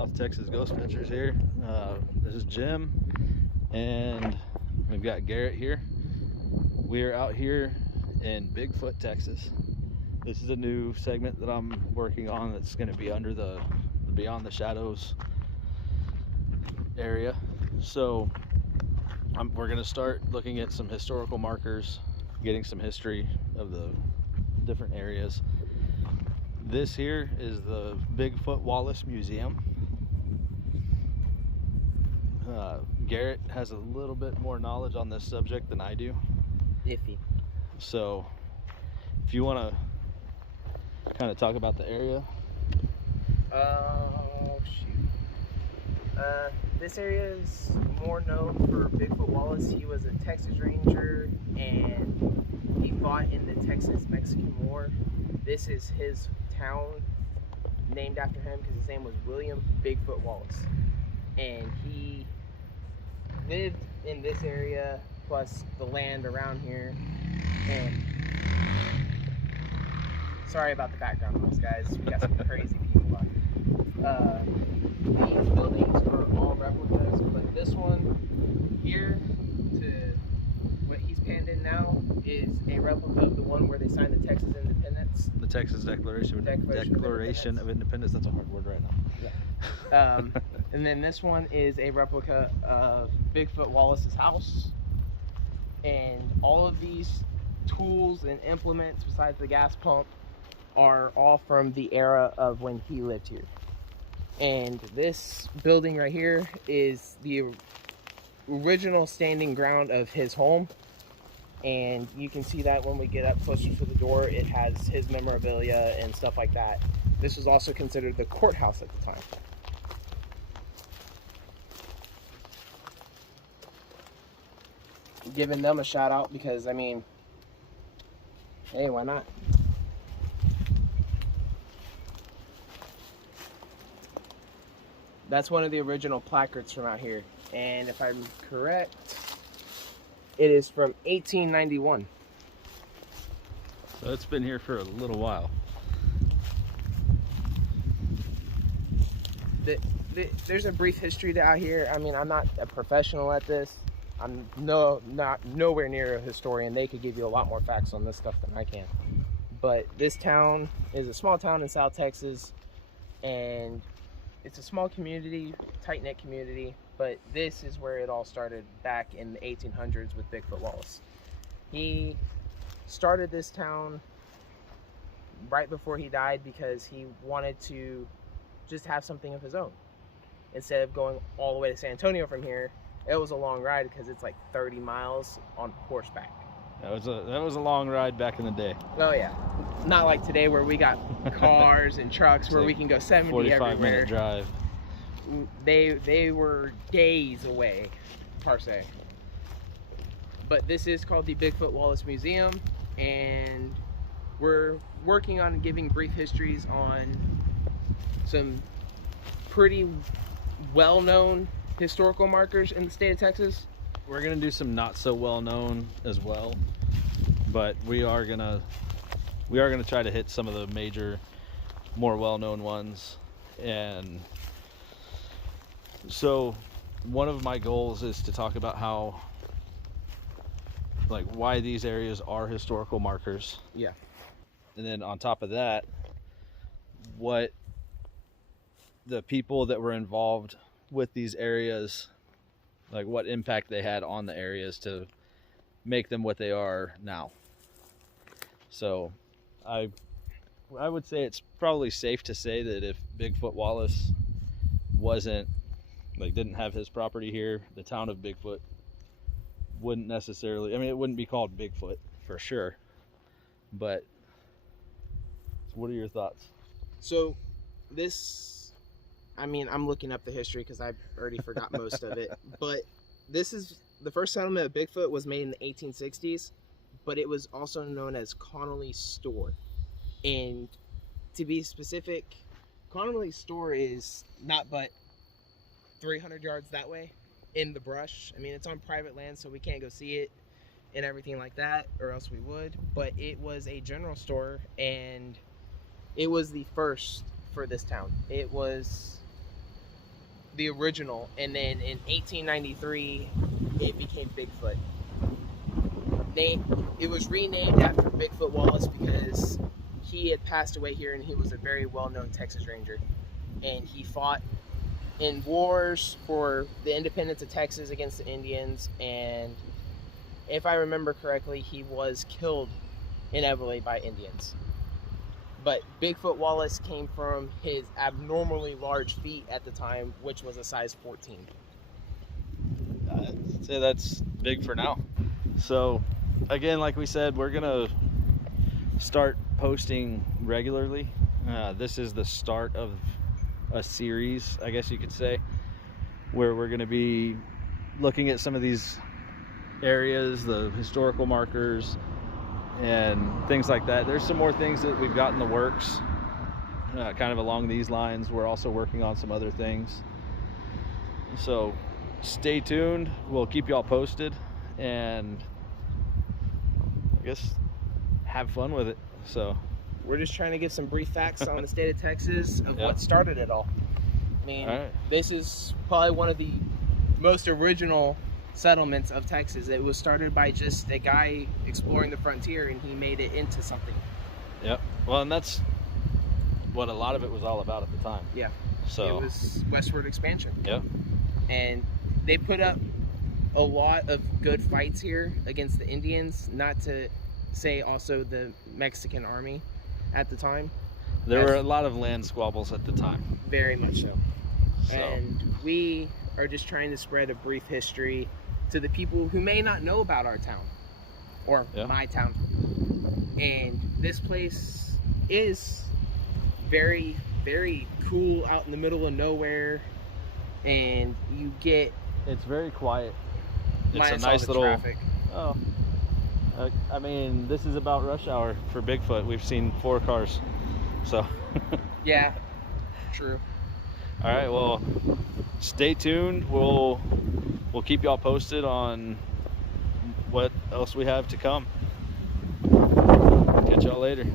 South Texas Ghost Pictures here. This is Jim, and we've got Garrett here. We are out here in Bigfoot, Texas. This is a new segment that I'm working on that's going to be under the Beyond the Shadows area. So we're going to start looking at some historical markers, getting some history of the different areas. This here is the Bigfoot Wallace Museum. Garrett has a little bit more knowledge on this subject than I do. Iffy. So if you want to kind of talk about the area. Oh, shoot. This area is more known for Bigfoot Wallace. He was a Texas Ranger and he fought in the Texas-Mexican War. This is his town named after him because his name was William Bigfoot Wallace. And he lived in this area plus the land around here. And sorry about the background noise, guys. We got some crazy people out here. These buildings are all replicas, but this one here to what he's panned in now is a replica of the one where they signed the Texas Independence. The Texas Declaration of Independence. That's a hard word right now. Yeah. And then this one is a replica of Bigfoot Wallace's house. And all of these tools and implements besides the gas pump are all from the era of when he lived here. And this building right here is the original standing ground of his home. And you can see that when we get up closer to the door, it has his memorabilia and stuff like that. This was also considered the courthouse at the time. Giving them a shout out because, I mean, hey, why not? That's one of the original placards from out here. And if I'm correct, it is from 1891. So it's been here for a little while. There's a brief history to out here. I mean, I'm not a professional at this. I'm not nowhere near a historian. They could give you a lot more facts on this stuff than I can. But this town is a small town in South Texas, and it's a small community, tight-knit community, but this is where it all started back in the 1800s with Bigfoot Wallace. He started this town right before he died because he wanted to just have something of his own. Instead of going all the way to San Antonio from here, it was a long ride because it's like 30 miles on horseback. That was a long ride back in the day. Oh yeah, not like today where we got cars and trucks where we can go 70 everywhere. 45-minute drive. They were days away, per se. But this is called the Bigfoot Wallace Museum, and we're working on giving brief histories on some pretty well-known historical markers in the state of Texas. We're gonna do some not so well known as well, but we are gonna try to hit some of the major, more well known ones. And so one of my goals is to talk about how, like, why these areas are historical markers. Yeah. And then on top of that, what the people that were involved with these areas, like what impact they had on the areas to make them what they are now. So I would say it's probably safe to say that if Bigfoot Wallace didn't have his property here, the town of Bigfoot wouldn't necessarily, I mean, it wouldn't be called Bigfoot for sure. But what are your thoughts? So this, I mean, I'm looking up the history because I already forgot most of it, but this is the first settlement of Bigfoot was made in the 1860s, but it was also known as Connolly's Store. And to be specific, Connolly's Store is not but 300 yards that way in the brush. I mean, it's on private land, so we can't go see it and everything like that, or else we would. But it was a general store, and it was the first for this town. It was the original, and then in 1893 it became Bigfoot. It was renamed after Bigfoot Wallace because he had passed away here, and he was a very well-known Texas Ranger, and he fought in wars for the independence of Texas against the Indians, and if I remember correctly, he was killed inevitably by Indians. But Bigfoot Wallace came from his abnormally large feet at the time, which was a size 14. I'd say that's big for now. So again, like we said, we're gonna start posting regularly. This is the start of a series, I guess you could say, where we're gonna be looking at some of these areas, the historical markers and things like that. There's some more things that we've got in the works, kind of along these lines. We're also working on some other things, so stay tuned. We'll keep y'all posted, and I guess have fun with it. So we're just trying to give some brief facts on the state of Texas of what started it all. I mean, this is probably one of the most original settlements of Texas. It was started by just a guy exploring the frontier, and he made it into something. Yep. Well, and that's what a lot of it was all about at the time. Yeah. So it was westward expansion. Yep. And they put up a lot of good fights here against the Indians, not to say also the Mexican army at the time. There were a lot of land squabbles at the time. Very much so. And we are just trying to spread a brief history to the people who may not know about our town, or my town. And this place is very, very cool, out in the middle of nowhere, and you get... It's very quiet. It's a all nice the little... traffic. Oh. I mean, this is about rush hour for Bigfoot. We've seen 4 cars, so... Yeah, true. All right, well, stay tuned. We'll keep y'all posted on what else we have to come. Catch y'all later.